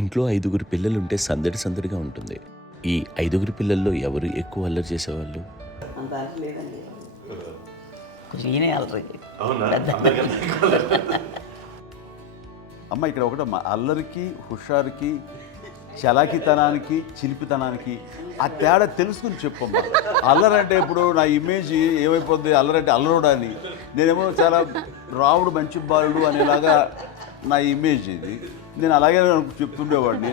ఇంట్లో 5గురు పిల్లలుంటే సందడి సందడిగా ఉంటుంది. ఈ 5గురు పిల్లల్లో ఎవరు ఎక్కువ అల్లరి చేసేవాళ్ళు? అంత ఆశ లేదండి. కొంచెం ఈయనే అల్లరి. అమ్మ ఇక్కడ ఒకటమ్మా, అల్లరికి, హుషారుకి, చలాకితనానికి, చిలిపితనానికి ఆ తేడా తెలుసుకుని చెప్పమ్మా. అల్లరంటే ఇప్పుడు నా ఇమేజ్ ఏమైపోద్ది, అల్లరంటే అల్లరుడు అని, నేనేమో చాలా రావుడు మంచి బాలుడు అనేలాగా నా ఇమేజ్ ఇది. నేను అలాగే చెప్తుండేవాడిని.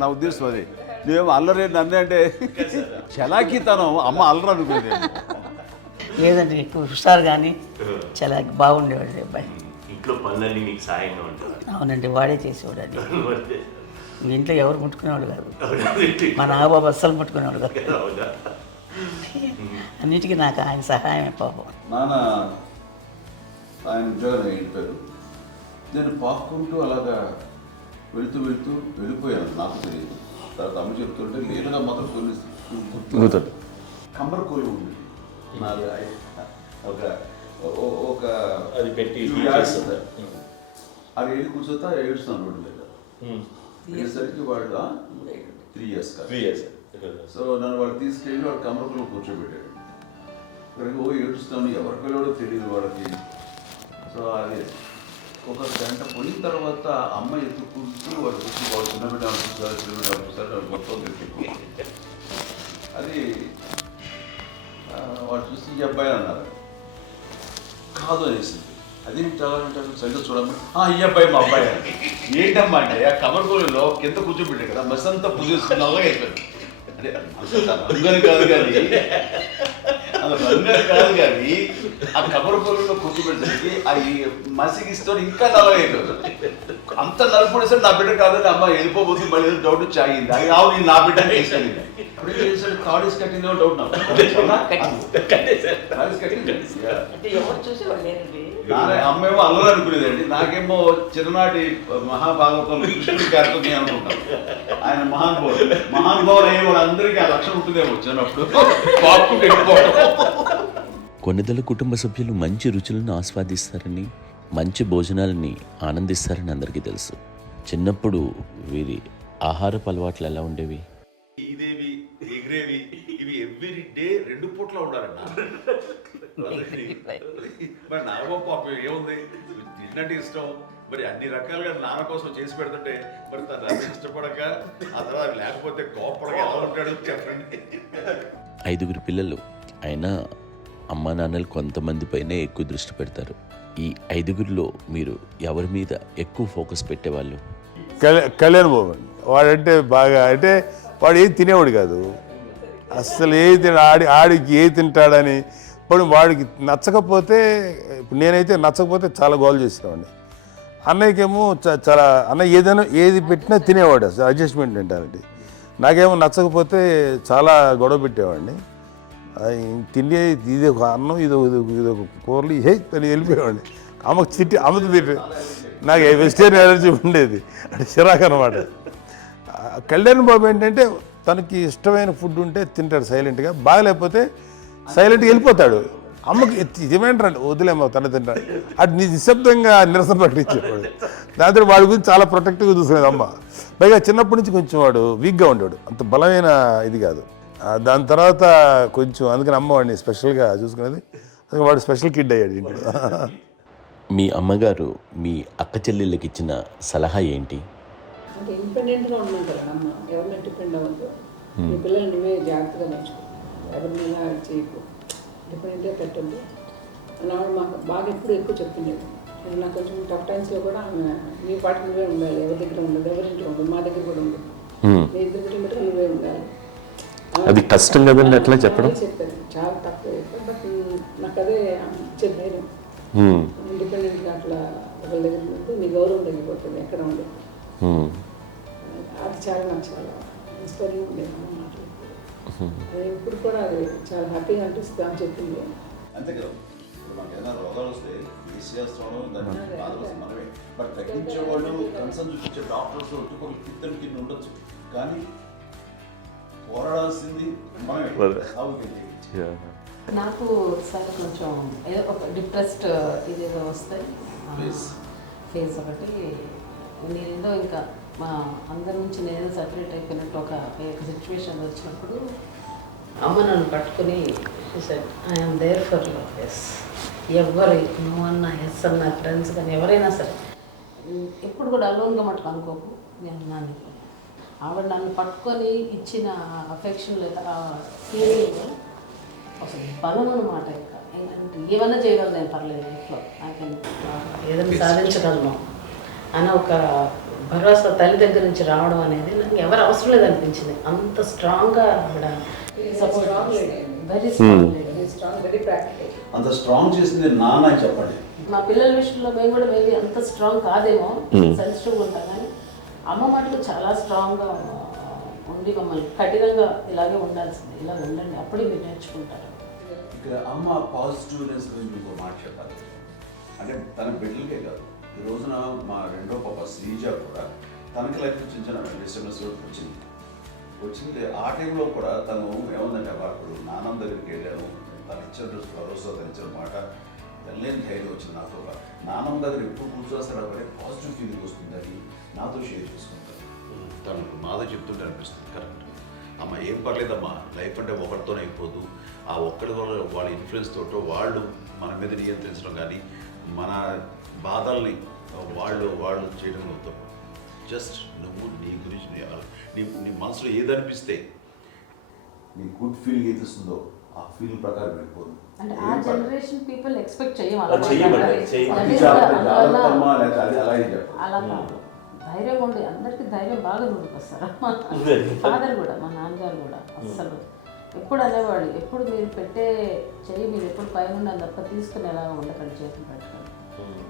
నా ఉద్దేశం అదే. నేనేమో అల్లరి నన్ను అంటే చలాకితనం, అమ్మ అల్లరు అనుకునేది. లేదండి, ఎక్కువ హుషారు కానీ చాలా బాగుండేవాడు అబ్బాయి. ఇంట్లో పనులన్నీ మీకు సాయంగా ఉంటుంది. అవునండి, వాడే చేసేవాడు. అది ఇంట్లో ఎవరు ముట్టుకునేవాడు కాదు. మా నాగబాబు అస్సలు ముట్టుకునేవాడు కాదు. అన్నిటికీ నాకు ఆయన సహాయమే పాపం. నాన్న ఆయన ఉద్యోగం వెళ్ళిపోయారు. నేను పాక్కుంటూ అలాగా వెళుతూ వెళ్ళిపోయాను, నాకు తెలియదు. తర్వాత అమ్మ చెప్తుంటే లేదుగా మాత్రం కొన్ని గుర్తు కమ్మర కోలు ఉంది నాది. ఒక అది పెట్టి అది వెళ్ళి కూర్చోతా ఏడుస్తున్నాను రోడ్డు మీద. వెళ్ళేసరికి వాళ్ళు 3 years సో నన్ను వాళ్ళు తీసుకెళ్ళి వాడు కమ్మరకులో కూర్చోబెట్టాడు. ఇక్కడికి ఏడుస్తున్నాను, ఎవరి పిల్లడో తెలియదు వాళ్ళకి. సో అది ఒక గంట పోయిన తర్వాత అమ్మ ఎత్తుకుంటూ వాడు కూర్చు, వాడు చిన్నబిడ్డ అనిపిస్తారు మొత్తం తెచ్చి అది వాడు చూసి ఈ అబ్బాయి అన్నారు. కాదు అనేసింది. అదేం చాలంటారు, సరిగ్గా చూడమ్మా, ఈ అబ్బాయి మా అబ్బాయి. ఏంటమ్మా అంటే ఆ కమర్గోలులో కింద కూర్చోబెట్టాడు కదా, బస్ అంతా పూజేసుకుని అలాగే అయిపోయింది. అంటే రంగని కాదు కానీ ఆ కమర్గోలులో కూర్చోబెట్టడానికి ఆ మసిగిస్తూ ఇంకా నల్లగైపోయింది. అంత నలుపుడేసరి నా బిడ్డ కాదని అమ్మ వెళ్ళిపోబోతుంది. మళ్ళీ డౌట్ చాయింది. అది రావు, నేను నా బిడ్డ తీసుకెళ్ళింది. అప్పుడే చేసాడు తాడీస్ కట్టిందో డౌట్ నాకు. అమ్మేమో అల్లరి అనుకునేదండి, నాకేమో చిన్ననాటి మహాభాగవతం కృష్ణుడి క్యారెక్టర్ అనుకుంటాను. ఆయన మహానుభావులు అయ్యే వాళ్ళందరికీ ఆ లక్షణం ఉంటుందేమో వచ్చినప్పుడు పాపుకుంటూ వెళ్ళిపోవడం. కొన్నిదల కుటుంబ సభ్యులు మంచి రుచులను ఆస్వాదిస్తారని, మంచి భోజనాలని ఆనందిస్తారని అందరికీ తెలుసు. చిన్నప్పుడు వీరి ఆహారపు అలవాట్లు ఎలా ఉండేవి? ఇదేవి ఎగిరేవి ఇవి ఎవ్రీ డే 2 పూట్ల ఉండాలండి. మరి నాగబాబు పాపం ఏముంది, తిన్నట్టు ఇష్టం. మరి అన్ని రకాలుగా నాన్న కోసం చేసి పెడుతుంటే మరి తను ఇష్టపడక ఆ తర్వాత లేకపోతే కోపడక ఎలా ఉంటాడు చెప్పండి. 5గురు పిల్లలు అయినా అమ్మా నాన్నలు కొంతమంది పైనే ఎక్కువ దృష్టి పెడతారు. ఈ 5గురిలో మీరు ఎవరి మీద ఎక్కువ ఫోకస్ పెట్టేవాళ్ళు? కళ్యాణ్ బాబు అండి. వాడంటే బాగా, అంటే వాడు ఏది తినేవాడు కాదు అసలు. ఏది ఆడికి ఏది తింటాడని, ఇప్పుడు వాడికి నచ్చకపోతే, ఇప్పుడు నేనైతే నచ్చకపోతే చాలా గోల్ చేసేవాడిని. అన్నయ్యకేమో చాలా, అన్నయ్య ఏదైనా ఏది పెట్టినా తినేవాడు, అసలు అడ్జస్ట్మెంట్ అంటారండి. నాకేమో నచ్చకపోతే చాలా గొడవ పెట్టేవాడిని. తిండి ఇది ఒక అన్నం, ఇది ఒక కూరలు అని వెళ్ళిపోయేవాడిని. అమ్మకు అమ్మతో తిట్టి నాకు వెజిటేరియన్ ఎలర్జీ ఉండేది, అంటే చిరాకు అనమాట. కళ్యాణ్ బాబు ఏంటంటే తనకి ఇష్టమైన ఫుడ్ ఉంటే తింటాడు సైలెంట్గా, బాగలేకపోతే సైలెంట్గా వెళ్ళిపోతాడు. అమ్మకి ఇదేమేంటారండి, వదిలేమో తన తింటాడు, అటు నిశ్శబ్దంగా నిరసన ప్రకటించేవాడు. దాంతో వాడి గురించి చాలా ప్రొటెక్టివ్గా చూసుకునేది అమ్మ. పైగా చిన్నప్పటి నుంచి కొంచెం వాడు వీక్గా ఉండేవాడు, అంత బలమైన ఇది కాదు. దాని తర్వాత కొంచెం అందుకని అమ్మ వాడిని స్పెషల్గా చూసుకునేది. వాడు స్పెషల్ కిడ్ అయ్యాడు ఇంట్లో. మీ అమ్మగారు మీ అక్క చెల్లెళ్ళకి ఇచ్చిన సలహా ఏంటి? అంటే ఇండిపెండెంట్గా ఉండమంటారు అమ్మ, ఎవరిని డిపెండ్ అవ్వద్దు, మీ పిల్లలు నువ్వే జాగ్రత్తగా నేర్చుకో, ఎవరినైనా చేయకు, డిపెండెంట్గా పెట్టద్దు అని ఆవిడ మాకు బాగా ఎప్పుడు ఎక్కువ చెప్తుండేది. నాకు కొంచెం టఫ్ టైమ్స్లో కూడా ఆమె నీ పాటి నువ్వే ఉండాలి, ఎవరి దగ్గర ఉండదు, ఎవరింట్లో ఉండదు, మా దగ్గర కూడా ఉండదు, నీ ఇద్దరు కుటుంబం నువ్వే ఉండాలి. అది కష్టం కదండి అట్లా చెప్పడం. చెప్పారు, చాలా తక్కువ చెప్పారు. బట్ నాకు అదే ఇచ్చే ధైర్యం. ఇండిపెండెంట్గా అట్లా ఒకరి దగ్గర ఉంటే నీ గౌరవం తగ్గిపోతుంది, ఎక్కడ ఉండదు. అది చాలా నాకు చాలా ఇన్స్పైరింగ్ ఉండేది అమ్మ మాటలు. అది ఇప్పుడు కూడా అది చాలా హ్యాపీగా అనిపిస్తుంది అని చెప్పింది. అంతే కదా, మనకి ఏదైనా రోగాలు వస్తే చేస్తాను దాన్ని బాధపడుతుంది మనమే. బట్ తగ్గించేవాళ్ళు, కన్సర్న్ చూపించే డాక్టర్స్ ఒక్కొక్క కిత్తలు కింద ఉండొచ్చు, కానీ పోరాడాల్సింది మనమే. నాకు సార్ కొంచెం ఏదో ఒక డిప్రెస్డ్ ఇదేదో వస్తాయి ఫేజ్ ఒకటి, నేనేదో ఇంకా మా అందరి నుంచి నేను సపరేట్ అయిపోయినట్టు ఒక సిచ్యువేషన్ వచ్చినప్పుడు అమ్మ నన్ను పట్టుకుని I'm there for you yes, ఎవరు నువ్వు అన్నా ఎస్ అన్న ఫ్రెండ్స్ కానీ ఎవరైనా సరే ఎప్పుడు కూడా అలోన్గా మటుకు అనుకోకు నేను నాన్న. ఆవిడ నన్ను పట్టుకొని ఇచ్చిన అఫెక్షన్ లేదా ఫీలింగ్ అసలు బలం అన్నమాట. ఇంకా అంటే ఏమన్నా చేయగలను నేను, పర్లేదు లైఫ్లో నాకు ఏదైనా సాధించగలను అని ఒక భరోసా తల్లి దగ్గర నుంచి రావడం అనేది నాకు ఎవరు అవసరం లేదనిపించింది. అంత స్ట్రాంగ్గా ఆవిడ support, very strong, very practical. అంత స్ట్రాంగ్ చేసింది నాన్న అని చెప్పండి. మా పిల్లల విషయంలో మేము కూడా మేబీ అంత స్ట్రాంగ్ కాదేమో, సెన్సిటివ్గా ఉంటాం, కానీ అమ్మ మాటలు చాలా స్ట్రాంగ్గా ఉండి మమ్మల్ని కఠినంగా ఇలాగే ఉండాల్సింది, ఇలా ఉండండి అప్పుడే మీరు నేర్చుకుంటారు. ఇక్కడ అమ్మ పాజిటివ్నెస్ గురించి మీకు మాట చెప్పాలి. అంటే తన బిడ్డలకే కాదు, ఈ రోజున మా రెండో పాప శ్రీజ కూడా తనకి లైఫ్ చిన్న డిస్టర్బెన్స్ వచ్చింది. ఆ టైంలో కూడా తను ఏముందంటే అప్పుడు నాన్నమ్మ దగ్గరికి వెళ్ళాను, తను ఇచ్చిన భరోసా, తను ఇచ్చిన మాట వెళ్ళలేని ధైర్యం వచ్చింది నాతో. నాన్నమ్మ దగ్గర ఎప్పుడు కూర్చోస్తాడు అప్పుడే పాజిటివ్ ఫీలింగ్ వస్తుందని నాతో షేర్ చేసుకుంటాను. తను మాతో చెప్తుంటే అనిపిస్తుంది కరెక్ట్ అమ్మ, ఏం పర్లేదమ్మా, లైఫ్ అంటే ఒకరితోనే అయిపోదు, ఆ ఒక్కరి వల్ల వాళ్ళ ఇన్ఫ్లుయెన్స్ తోటో వాళ్ళు మన మీద నియంత్రించడం కానీ మన బాధల్ని వాళ్ళు చేయడం అవుతాం. జస్ట్ నువ్వు నీ గురించి నీ మనసులో ఏదనిపిస్తే నీ గుడ్ ఫీలింగ్ ఏది వస్తుందో ఆ ఫీలింగ్ ప్రకారం వెళ్ళిపోదు. అంటే ఆ జనరేషన్ పీపుల్ ఎక్స్పెక్ట్ అలా కాదు, ధైర్యం ఉండి అందరికీ ధైర్యం బాగా నూరుకొస్తారు. ఫాదర్ కూడా, మా నాన్నగారు కూడా అస్సలు ఎప్పుడు అనేవాళ్ళు, ఎప్పుడు మీరు పెట్టే చెయ్యి మీరు ఎప్పుడు పైన ఉండాలి తప్ప తీసుకుని ఎలా ఉండకండి, చేతులు పెట్టుకొని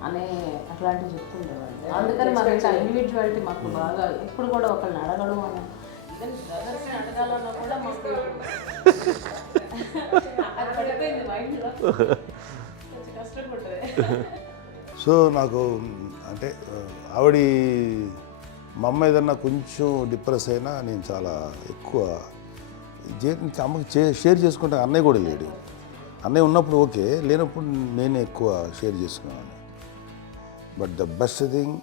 అనే అట్లాంటివి చెప్తుండేవాళ్ళు. అందుకని మాకు ఇంకా ఇండివిజువాలిటీ మాకు బాగా ఎప్పుడు కూడా ఒకళ్ళని అడగడం అని, ఈవెన్ బ్రదర్స్ని అడగాలన్నా కూడా మాకు అది పడిపోయింది మైండ్లో, కొంచెం కష్టంగా ఉంటుంది. సో నాకు అంటే ఆవిడ మా అమ్మ ఏదన్నా కొంచెం డిప్రెస్ అయినా నేను చాలా ఎక్కువ అమ్మకి షేర్ చేసుకుంటే, అన్నయ్య కూడా లేడు. అన్నయ్య ఉన్నప్పుడు ఓకే, లేనప్పుడు నేనే ఎక్కువ షేర్ చేసుకున్నాను. బట్ ద బెస్ట్ థింగ్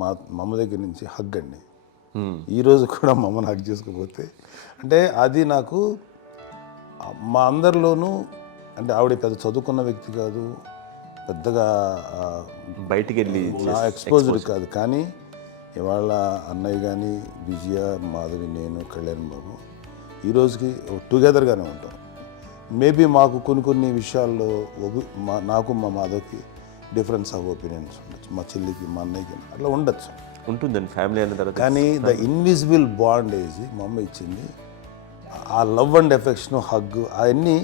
మా అమ్మ దగ్గర నుంచి హగ్ అండి. ఈరోజు కూడా మా అమ్మని హగ్ చేసుకోకపోతే అంటే అది నాకు మా అందరిలోనూ, అంటే ఆవిడ పెద్ద చదువుకున్న వ్యక్తి కాదు, పెద్దగా బయటికి వెళ్ళి నా ఎక్స్పోజర్ కాదు, కానీ ఇవాళ అన్నయ్య కానీ విజయ, మాధవి, నేను, కళ్యాణ్ బాబు ఈ రోజుకి టుగెదర్గానే ఉంటాం. మేబీ మాకు కొన్ని విషయాల్లో నాకు మా మాధవ్కి డిఫరెన్స్ ఆఫ్ ఒపీనియన్స్ ఉండొచ్చు, మా చెల్లికి, మా అన్నయ్యకి అట్లా ఉండొచ్చు, ఉంటుందండి ఫ్యామిలీ అన్న తర్వాత. కానీ ద ఇన్విజిబుల్ బాండేజ్ మా అమ్మ ఇచ్చింది, ఆ లవ్ అండ్ ఎఫెక్షన్, హగ్, అవన్నీ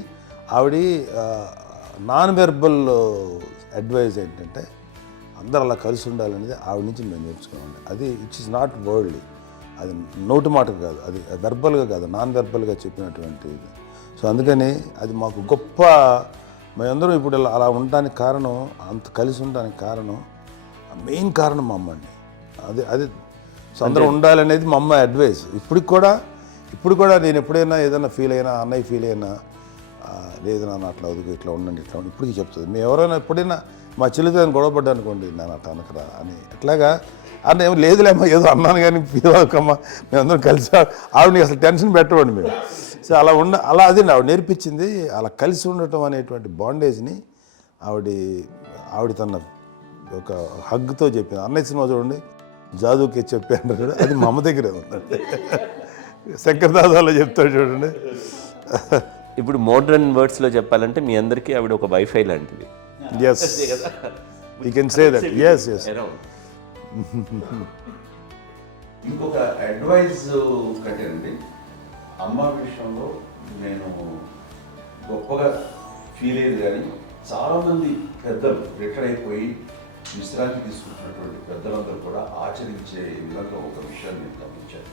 ఆవిడ నాన్ వెర్బల్ అడ్వైజ్ ఏంటంటే అందరూ అలా కలిసి ఉండాలనేది ఆవిడ నుంచి మేము నేర్చుకోవాలి. అది ఇట్స్ ఇస్ నాట్ వర్డ్లీ, అది నోటి మాట కాదు, అది వెర్బల్గా కాదు, నాన్ వెర్బల్గా చెప్పినటువంటి ఇది. సో అందుకని అది మాకు గొప్ప, మేమందరం ఇప్పుడు అలా ఉండడానికి కారణం, అంత కలిసి ఉండడానికి కారణం, మెయిన్ కారణం మా అమ్మ అండి. అది సో అందరూ ఉండాలనేది మా అమ్మ అడ్వైస్. ఇప్పుడు కూడా నేను ఎప్పుడైనా ఏదైనా ఫీల్ అయినా, అన్నయ్య ఫీల్ అయినా, లేదు నాన్న అట్లా వదుకు, ఇట్లా ఉండండి, ఇట్లా ఉండి, ఇప్పటికీ చెప్తుంది. మేము ఎవరైనా ఎప్పుడైనా మా చెల్లితో గొడవపడ్డా అనుకోండి, నేను అట్లా అనకరా అని, ఎట్లాగా అన్న ఏమో లేదులేమ్మా, ఏదో అన్నాను కానీ ఫీల్ అవ్వకమ్మా, మేమందరం కలిసి, ఆవిడని అసలు టెన్షన్ పెట్టవండి మేము. సో అలా అది ఆవిడ నేర్పించింది, అలా కలిసి ఉండటం అనేటువంటి బాండేజ్ని ఆవిడ తన ఒక హగ్తో చెప్పింది. అన్నయ్య సినిమా చూడండి, జాదూకి చెప్పాను కూడా, అది మా అమ్మ దగ్గరే ఉందండి. శంకర్ దాదాలో చెప్తాడు చూడండి. ఇప్పుడు మోడ్రన్ వర్డ్స్లో చెప్పాలంటే మీ అందరికీ ఆవిడ ఒక వైఫై లాంటిది. Yes, you can say that. Yes. ఇంకొక అడ్వైజ్ కట్టండి, అమ్మ విషయంలో నేను గొప్పగా ఫీల్ అయ్యేది, కానీ చాలామంది పెద్దలు రిటైర్ అయిపోయి విశ్రాంతి తీసుకుంటున్నటువంటి పెద్దలందరూ కూడా ఆచరించే విధంగా ఒక విషయాన్ని నేను గమనించాను.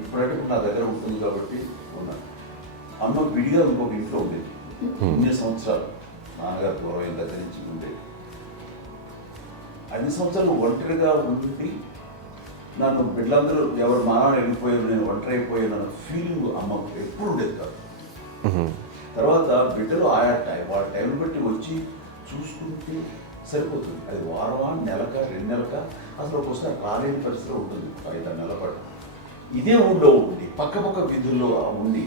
ఇప్పుడంటే నా దగ్గర ఉంటుంది కాబట్టి ఉన్నాను. అమ్మ విడిగా ఇంకొక ఇంట్లో ఉండేది, ఇన్ని సంవత్సరాలు నాన్నగారు దూరం దగ్గర నుంచి ఉండేది. 5 సంవత్సరాలు ఒంటరిగా ఉండి నన్ను బిడ్డలందరూ ఎవరు మానవుని వెళ్ళిపోయారు, నేను ఒంటరి అయిపోయాను అన్న ఫీలింగ్ అమ్మకు ఎప్పుడు ఉండేది కాదు. తర్వాత బిడ్డలు ఆయా వాళ్ళ టైం బట్టి వచ్చి చూసుకుంటూ సరిపోతుంది. అది వారమా, నెలక, 2 నెలక, అసలు ఒకసారి రాలేని పరిస్థితిలో ఉంటుంది 5-6 నెలల పాటు. ఇదే ఊళ్ళో ఉండి పక్క విధుల్లో ఉండి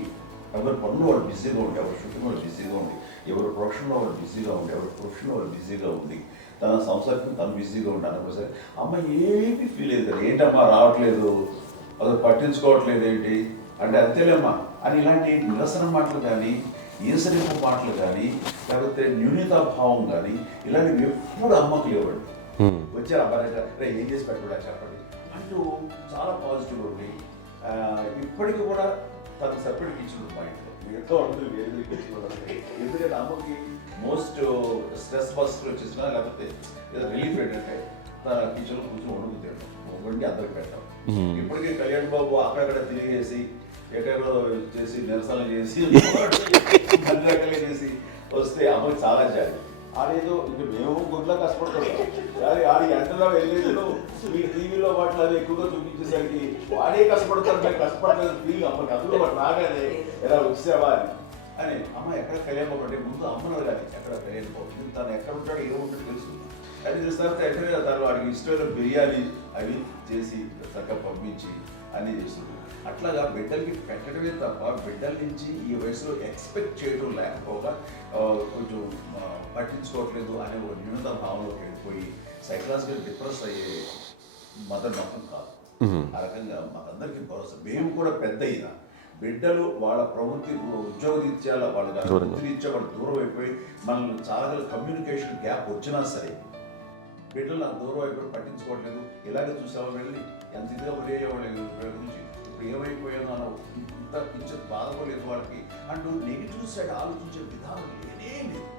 ఎవరి పనులు వాళ్ళు బిజీగా ఉండి, ఎవరి షూటింగ్ వాళ్ళు బిజీగా ఉండి, ఎవరి ప్రొఫెషన్లో వాళ్ళు బిజీగా ఉండి, ఎవరి ప్రొఫెషన్లో వాళ్ళు బిజీగా ఉండి, తన సంసారం తను బిజీగా ఉంటాను ఒకసారి అమ్మ ఏమీ ఫీల్ అయ్యేది కదా, ఏంటమ్మా రావట్లేదు, అసలు పట్టించుకోవట్లేదు ఏంటి అంటే అంతేలేమ్మా అని ఇలాంటి నిరసన మాటలు కానీ, ఈసరింపు మాటలు కానీ, లేకపోతే న్యూనతాభావం కానీ ఇలాంటివి ఎప్పుడు అమ్మకు లేవండి. వచ్చారు అబ్బాయి ఏం చేసి పెట్టడా చెప్పండి అంటూ చాలా పాజిటివ్ ఉండి ఇప్పటికీ కూడా తను సపరేట్ కిచెన్ మా ఇంట్లో ఎంతో అందరూ వేరే కిచెన్. ఎందుకంటే అమ్మకి మోస్ట్ స్ట్రెస్ బస్టర్ వచ్చేసినా లేకపోతే ఏదో రిలీఫ్ ఏంటంటే తన కిచెన్లో కూర్చొని వండి అందరికి పెట్టాం. ఇప్పటికీ కళ్యాణ్ బాబు అక్కడక్కడ తిరిగేసి ఎక్కడో చేసి నిరసనలు చేసి అన్ని రకాలుగా చేసి వస్తే అమ్మకి చాలా జాలి. ఆడేదో ఇంక మేము గుడ్లా కష్టపడుతున్నాం కానీ ఆడి ఎంటలో వెళ్ళేదో మీ టీవీలో వాటిలో అది ఎక్కువగా చూపించేసరికి వాడే కష్టపడతారు, మేము కష్టపడలేదు ఫీల్ అమ్మకి. అందులో వాడు రాగానే ఎలా వచ్చావా అని అమ్మ ఎక్కడ కళ్యాణ్ బాబు అంటే ముందు అమ్మను కానీ ఎక్కడ కళ్యాణ్ బాబు తను ఎక్కడ ఉంటాడు ఏముంటాడు తెలుసు. అది చూసిన ఎక్కడ తను వాడికి ఇష్టమైన బిర్యానీ అవి చేసి చక్కగా పంపించి అన్నీ చేస్తుంది. అట్లాగా బిడ్డలకి పెట్టడమే తప్ప బిడ్డల నుంచి ఈ వయసులో ఎక్స్పెక్ట్ చేయడం లేకపోగా కొంచెం పట్టించుకోవట్లేదు అనే ఒక న్యూనత భావంలోకి వెళ్ళిపోయి సైకలాజికల్ డిప్రెస్ అయ్యే మదర్ మొత్తం కాదు. ఆ రకంగా మాకందరికీ భరోసా. మేము కూడా పెద్ద అయినా బిడ్డలు వాళ్ళ ప్రవృత్తి ఉద్యోగరీత్యా వాళ్ళ వృత్తిరీత్యా వాళ్ళు దూరం అయిపోయి మనల్ని చాలా కమ్యూనికేషన్ గ్యాప్ వచ్చినా సరే బిడ్డలు నాకు దూరం అయిపోయి పట్టించుకోవట్లేదు. ఇలాగే చూసావా వెళ్ళి ఎంత ఇదిగా వదిలేవాళ్ళు గురించి ఇప్పుడు ఏమైపోయానో అన్న ఇంత పిక్చర్ బాధపడలేదు వాళ్ళకి అంటూ నెగిటివ్ సైడ్ ఆలోచించే విధానం లేనే లేదు.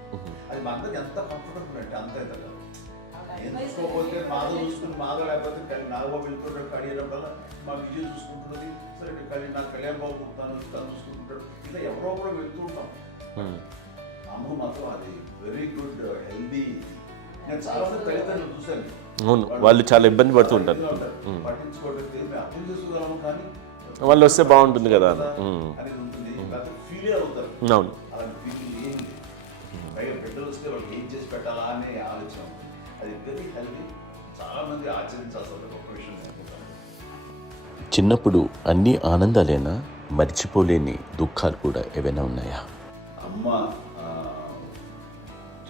అది మా అందరికి ఎంత కంఫర్టబుల్ అంటే అంత అయితే కదా. ఏం చూసుకోకపోతే మాధవ్ చూసుకుని మాధవ్ లేకపోతే నాగబాబు వెళ్తుంటాడు కడియడం వల్ల మా విజయ్ చూసుకుంటున్నది సరే నాకు కళ్యాణ్ బాబు తను చూసుకుంటుంటాడు. ఇలా ఎవరో కూడా వెళ్తూ ఉంటాం. అమ్మ మాత్రం అది వెరీ గుడ్ హెల్దీ. నేను చాలా మంది తల్లిదండ్రులు చూశాను, అవును, వాళ్ళు చాలా ఇబ్బంది పడుతూ ఉంటారు. పట్టించుకోవడం మేము అర్థం చేసుకోగలము కానీ వాళ్ళు వస్తే బాగుంటుంది కదా అనేది ఉంటుంది. ఫీల్ అవుతారు. అవును, అలాంటి ఫీల్ ఏం లేదు. పైగా బిడ్డలు వస్తే వాళ్ళకి ఏం చేసి పెట్టాలా అనే ఆలోచన ఉంటుంది. అది వెరీ హెల్దీ. చాలా మంది ఆచరించాల్సిన గొప్ప విషయం అనుకుంటాను. చిన్నప్పుడు అన్ని ఆనందాలేనా, మర్చిపోలేని దుఃఖాలు కూడా ఏవైనా ఉన్నాయా? అమ్మ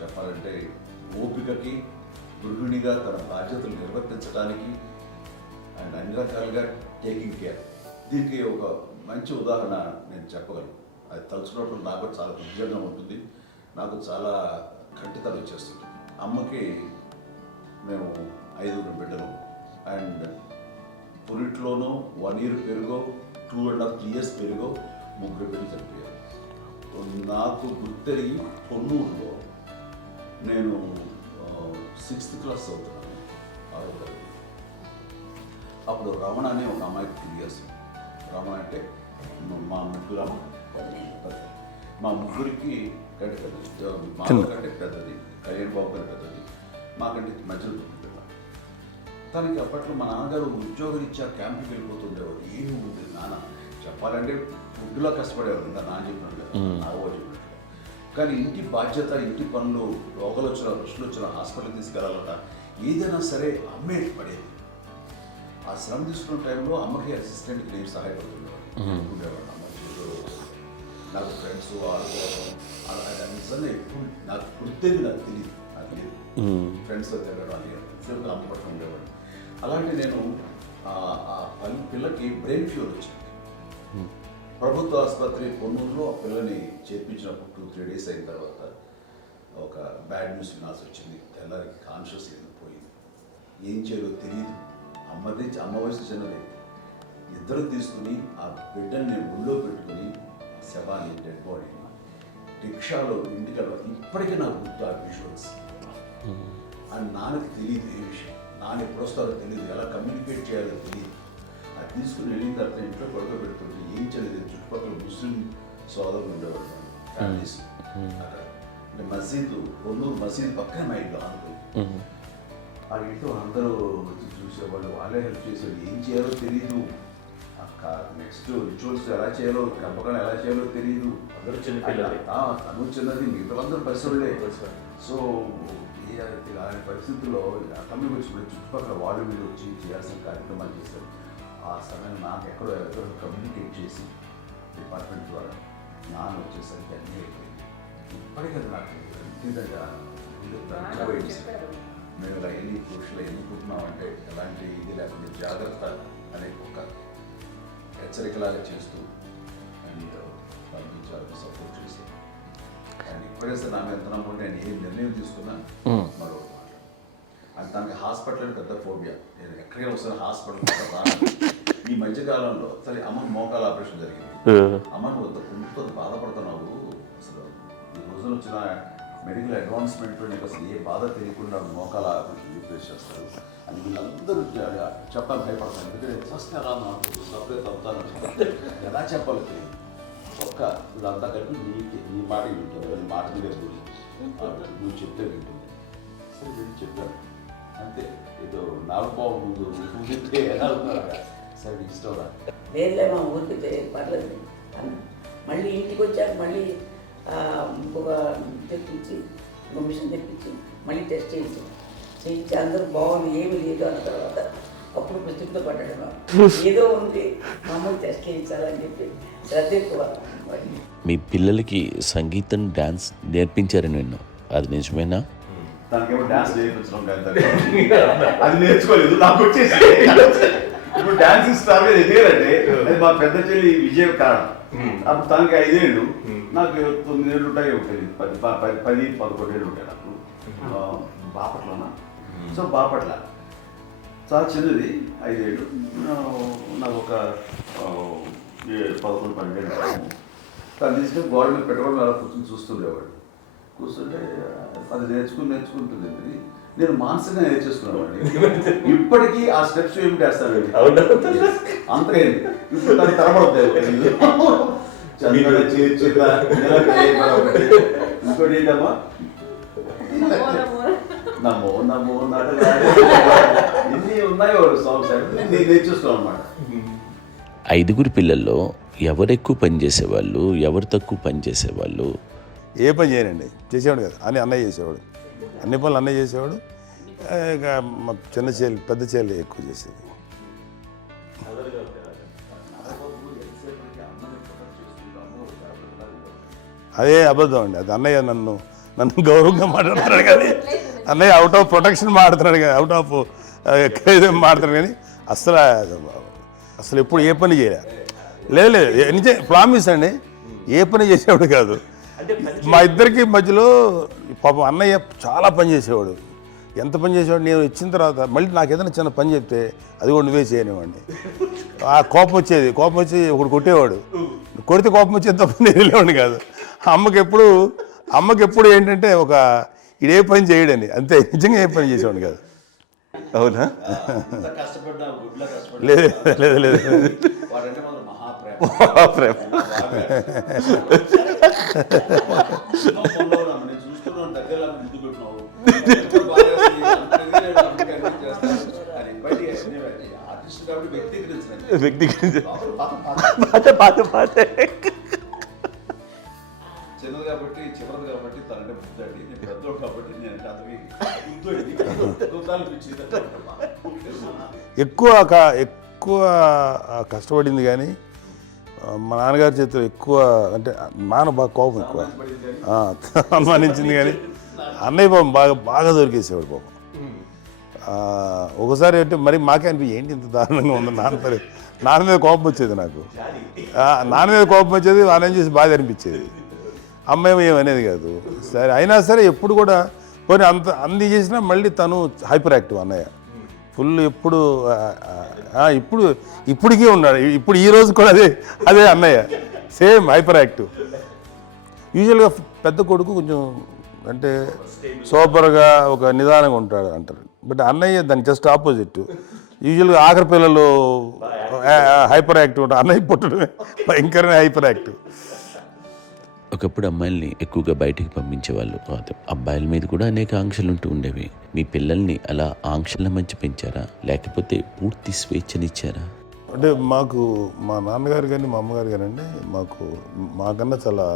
చెప్పాలంటే ఓపికకి, గృహిణిగా తన బాధ్యతలు నిర్వర్తించడానికి అండ్ అన్ని రకాలుగా టేకింగ్ కేర్. దీనికి ఒక మంచి ఉదాహరణ నేను చెప్పగలను. అది తలుచుకోవడం నాకు చాలా ఉద్యోగంగా ఉంటుంది, నాకు చాలా ఖండితలు వచ్చేస్తుంది. అమ్మకి మేము 5 బిడ్డలు అండ్ పురిట్లోనూ 1 year పెరుగో 2.5 years పెరుగో 3 బిడ్డలు చనిపోయారు. నాకు గుర్తెరిగి పొన్నూరులో నేను 6th class చదువుతున్నాను, 6వ తరగతి. అప్పుడు రమణ అనే ఒక అమ్మాయికి 2 years. రమణ అంటే మా ముగ్గురికి కంటే పెద్దది, మా కంటే పెద్దది, కళ్యాణ్ బాబు కంటే పెద్దది, మాకంటే మధ్యలో పిల్ల. తనకి అప్పట్లో మా నాన్నగారు ఉద్యోగరీత్యా క్యాంప్కి వెళ్ళిపోతుండేవారు. ఏమి ఉండేది నాన్న చెప్పాలంటే ఫుడ్లో కష్టపడేవారు. ఇంకా నాన్న చెప్పినట్టు కదా, నాగో చెప్పినట్టు. కానీ ఇంటి బాధ్యత, ఇంటి పనులు, రోగాలు వచ్చిన రుచులు వచ్చిన హాస్పిటల్కి తీసుకెళ్ళాలట ఏదైనా సరే అమ్మే పడేది. ఆ శ్రమ తీసుకున్న టైంలో అమ్మకి అసిస్టెంట్కి నేను సహాయపడుతుండేవాడు ఉండేవాడు. అమ్మ నాకు ఫ్రెండ్స్ ఆడుకోవడం అది నిజంగా ఎప్పుడు నాకు గుర్తేది, నాకు తెలియదు, నాకు లేదు ఫ్రెండ్స్తో తిరగడం అది సేపు అమ్మ పట్ల ఉండేవాడు. అలాంటి నేను ఆ పిల్లకి బ్రెయిన్ ఫ్యూర్ వచ్చింది. ప్రభుత్వ ఆసుపత్రి పొన్నూరులో ఆ పిల్లని చేర్పించినప్పుడు 2-3 days అయిన తర్వాత ఒక బ్యాడ్ న్యూస్ వినాల్సి వచ్చింది. తెల్లారికి కాన్షియస్ లేదు, పోయింది. ఏం చేయాలో తెలియదు. అమ్మ వయసు చిన్నది. ఇద్దరు తీసుకుని ఆ బిడ్డని నేను ఒళ్ళో పెట్టుకుని శవాన్ని, డెడ్ బాడీని రిక్షాలో ఇంటికి వెళ్ళాలి. ఇప్పటికీ నాకు గుర్తు ఆ విజువల్స్. అండ్ నాన్నకి తెలియదు ఏ విషయం, నాన్న ఎప్పుడు వస్తారో తెలియదు, ఎలా కమ్యూనికేట్ చేయాలో తెలియదు. అది తీసుకుని వెళ్ళిన తర్వాత ఇంట్లో పడుకోబెడుతుంటే ఏం చేయలేదు. చుట్టుపక్కల ముస్లిం సోదరులు ఉండేవాళ్ళు, ఫ్యామిలీస్. అక్కడ అంటే మసీదు, పొన్నూరు మసీదు పక్కన మా ఇంట్లో అనుకుని ఆ ఇంట్లో అందరూ వచ్చి చూసేవాళ్ళు, వాళ్ళే హెల్ప్ చేసేవాళ్ళు. ఏం చేయాలో తెలియదు. నెక్స్ట్ రిచువల్స్ ఎలా చేయాలో, కంపకాలు ఎలా చేయాలో తెలియదు. అందరూ చిన్నపిల్లలే. తను చిన్నది, మిగతా అందరూ పసివాళ్ళే. సో అలాంటి పరిస్థితుల్లో అటమ్మీ వచ్చినప్పుడు చుట్టుపక్కల వాళ్ళు మీరు వచ్చి చేయాల్సిన కార్యక్రమాలు చేశారు. ఆ సమయం నాకు ఎక్కడో కమ్యూనికేట్ చేసి డిపార్ట్మెంట్ ద్వారా నాన్న వచ్చేసరికి అన్నీ అయిపోయింది. ఇప్పటికీ నాకు ఇంటిదగ్గర మేము ఇలా ఎన్ని పురుషులు ఎన్ని పుట్టినామంటే ఎలాంటి ఇది లేకుండా జాగ్రత్త అనే ఒక హెచ్చరికలాగా చేస్తూ అండ్ పంపించాలని సపోర్ట్ చేసి అండ్ ఇప్పుడైతే నా మీద నమ్ముకుంటే నేను ఏ నిర్ణయం తీసుకున్నా మరో మాట అండ్ తనకి హాస్పిటల్ పెద్ద ఫోబియా. నేను ఎక్కడికైనా వస్తాను హాస్పిటల్. ఈ మధ్యకాలంలో సరే అమ్మకి మోకాల ఆపరేషన్ జరిగింది. అమ్మను కొంత బాధపడుతున్నావు, అసలు ఈ రోజున వచ్చిన మెడికల్ అడ్వాన్స్మెంట్ నీకు అసలు ఏ బాధ తెలియకుండా మోకాల ఆపరేషన్ రీప్లేస్ చేస్తారు అని వీళ్ళందరూ చెప్పడానికి భయపడతాను. ఎందుకంటే ఫస్ట్ అలా నాకు సపరేట్ అవుతాను ఎలా చెప్పాలి తెలియదు. ఒక్క ఇదంతా కలిపి నీ మాట వింటుంది, నీ మాట మీద నువ్వు చెప్తే వింటుంది. సరే నేను చెప్పాను అంతే. ఏదో నాలుగు ముందు ఊరితే ఎలా ఉన్నారా సరే ఇష్టం రా వేర్లే మా ఊరికి పర్లేదు అన్న. మళ్ళీ ఇంటికి వచ్చాక మళ్ళీ ఇంకొక తెప్పించి ఇంకో మిషన్ తెప్పించి మళ్ళీ టెస్ట్ చేయించి అందరూ బాగుంది ఏమి లేదు అన్న తర్వాత అప్పుడు పుస్తకంతో పడ్డాడు. ఏదో ఉంది మమ్మల్ని టెస్ట్ చేయించాలని చెప్పి శ్రద్ధ ఎక్కువ. మీ పిల్లలకి సంగీతం డాన్స్ నేర్పించారని విన్నాం, అది నిజమేనా? తనకేమో డాన్స్ నేర్పించడం కాదు, అది నేర్చుకోలేదు, నాకు వచ్చేసి ఇప్పుడు డాన్స్ స్టార్ ఎదిగారంటే అది మా పెద్ద చెల్లి విజయ కారణం. అప్పుడు తనకి 5 ఏళ్ళు, నాకు 9 ఏళ్ళు ఉంటాయి, 10-11 ఏళ్ళు ఉంటాయి నాకు. బాపట్లనా? సో బాపట్ల చాలా చిన్నది, 5 ఏళ్ళు. నాకు ఒక 11-12 ఏళ్ళు. తను తీసుకొని గోడ మీద పెట్టుకోవడం అలా కూర్చొని చూస్తుండేవాడు. కూర్చుంటే అది నేర్చుకుంటుంది. నేను మానసికంగా నేర్చేసుకున్నామండి. ఇప్పటికీ ఆ స్టెప్స్ ఏమిటి వేస్తాను అంతే. ఇప్పుడు తను తరబడతాయి ఇంకోటి ఏంటమ్మా నమో నమో ఎన్ని ఉన్నాయో సాంగ్స్ నేను నేర్చేస్తున్నాను అనమాట. 5 పిల్లల్లో ఎవరు ఎక్కువ పని చేసేవాళ్ళు, ఎవరు తక్కువ పని చేసేవాళ్ళు? ఏ పని చేయనండి, చేసేవాడు కదా అని అన్నయ్య చేసేవాడు, అన్ని పనులు అన్నయ్య చేసేవాడు. ఇక మా చిన్న చెల్లి పెద్ద చెల్లి ఎక్కువ చేసేది. అదే అబద్ధం అండి, అది అన్నయ్య నన్ను గౌరవంగా మాట్లాడుతున్నాడు కానీ అన్నయ్య అవుట్ ఆఫ్ ప్రొటెక్షన్ మాట్లాడుతున్నాడు కానీ అవుట్ ఆఫ్ మాట్లాడుతున్నాడు కానీ అసలు ఎప్పుడు ఏ పని చేయలే. లేదు ప్రామిస్ అండి, ఏ పని చేసేవాడు కాదు. మా ఇద్దరికి మధ్యలో పాపం అన్నయ్య చాలా పని చేసేవాడు. ఎంత పని చేసేవాడు, నేను ఇచ్చిన తర్వాత మళ్ళీ నాకు ఏదైనా చిన్న పని చెప్తే అది కూడా నువ్వే చేయనివ్వండి. ఆ కోపం వచ్చేది, కోపం వచ్చి ఒకడు కొట్టేవాడు, కొడితే కోపం వచ్చేది తప్ప నేను వెళ్ళేవాడిని కాదు. అమ్మకి ఎప్పుడు ఏంటంటే ఒక ఇదే పని చేయడని, అంతే. నిజంగా ఏ పని చేసేవాడిని కాదు. అవునా? లేదు లేదు లేదు మహాప్రేమ. చిన్నది కాబట్టి చివరిది కాబట్టి తనంటే బుద్ధండి, నేను పెద్దోడు కాబట్టి నేను ఎక్కువ కష్టపడింది కానీ మా నాన్నగారి చేతిలో ఎక్కువ అంటే నాన్న బాగా కోపం ఎక్కువ అనుమానించింది కానీ అన్నయ్య పాపం బాగా దొరికేసేవాడు పాపం. ఒకసారి అంటే మరి మాకే అనిపి ఏంటి ఇంత దారుణంగా ఉంది నాన్న మీద కోపం వచ్చేది నాకు. నాన్న మీద కోపం వచ్చేది, వాళ్ళని చూసి బాధ అనిపించేది. అమ్మాయి ఏమనేది కాదు. సరే అయినా సరే ఎప్పుడు కూడా పోనీ అన్ని చేసినా మళ్ళీ తను హైపర్ యాక్టివ్ అన్నయ్య ఫుల్. ఇప్పటికీ ఉన్నాడు, ఇప్పుడు ఈ రోజు కూడా అదే అన్నయ్య సేమ్ హైపర్ యాక్టివ్. యూజువల్గా పెద్ద కొడుకు కొంచెం అంటే సూపర్గా ఒక నిదానంగా ఉంటాడు అంటారు, బట్ అన్నయ్య దానికి జస్ట్ ఆపోజిట్. యూజువల్గా ఆఖరి పిల్లలు హైపర్ యాక్టివ్ ఉంటారు, అన్నయ్య పుట్టడమే భయంకరమైన హైపర్ యాక్టివ్. ఒకప్పుడు అమ్మాయిల్ని ఎక్కువగా బయటికి పంపించేవాళ్ళు, అబ్బాయిల మీద కూడా అనేక ఆంక్షలు ఉంటూ ఉండేవి. మీ పిల్లల్ని అలా ఆంక్షల మధ్య పెంచారా, లేకపోతే పూర్తి స్వేచ్ఛనిచ్చారా? అంటే మాకు మా నాన్నగారు కానీ మా అమ్మగారు కానండి మాకన్నా చాలా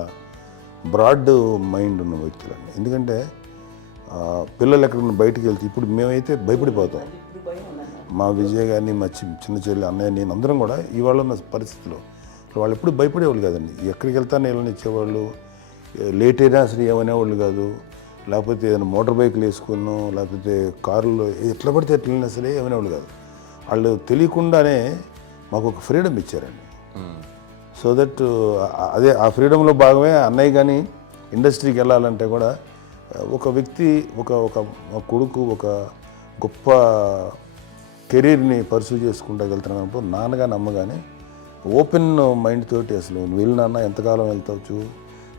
బ్రాడ్ మైండ్ ఉన్న వ్యక్తులండి. ఎందుకంటే పిల్లలు ఎక్కడైనా బయటికి వెళ్తే ఇప్పుడు మేమైతే భయపడిపోతాం. ఇప్పుడు భయం ఉందన్న. మా విజయ్ కానీ మా చిన్న చెల్లి అన్నయ్య నేను అందరం కూడా ఇవాళ ఉన్న పరిస్థితిలో వాళ్ళు ఎప్పుడు భయపడేవాళ్ళు కాదండి. ఎక్కడికి వెళ్తాను వీళ్ళని ఇచ్చేవాళ్ళు, లేట్ అయినా అసలు ఏమనేవాళ్ళు కాదు. లేకపోతే ఏదైనా మోటార్ బైక్లు వేసుకున్నాం, లేకపోతే కారులో ఎట్లా పడితే ఎట్లయినా సరే ఏమనేవాళ్ళు కాదు. వాళ్ళు తెలియకుండానే మాకు ఒక ఫ్రీడమ్ ఇచ్చారండి. సో దట్ అదే ఆ ఫ్రీడంలో భాగమే అన్నయ్య కానీ ఇండస్ట్రీకి వెళ్ళాలంటే కూడా ఒక వ్యక్తి ఒక కొడుకు ఒక గొప్ప కెరీర్ని పర్సూ చేసుకుంటూ వెళ్తున్నప్పుడు నాన్నగాని అమ్మగానే ఓపెన్ మైండ్ తోటి అసలు నువ్వు వెళ్ళి నాన్న ఎంతకాలం వెళ్తావు,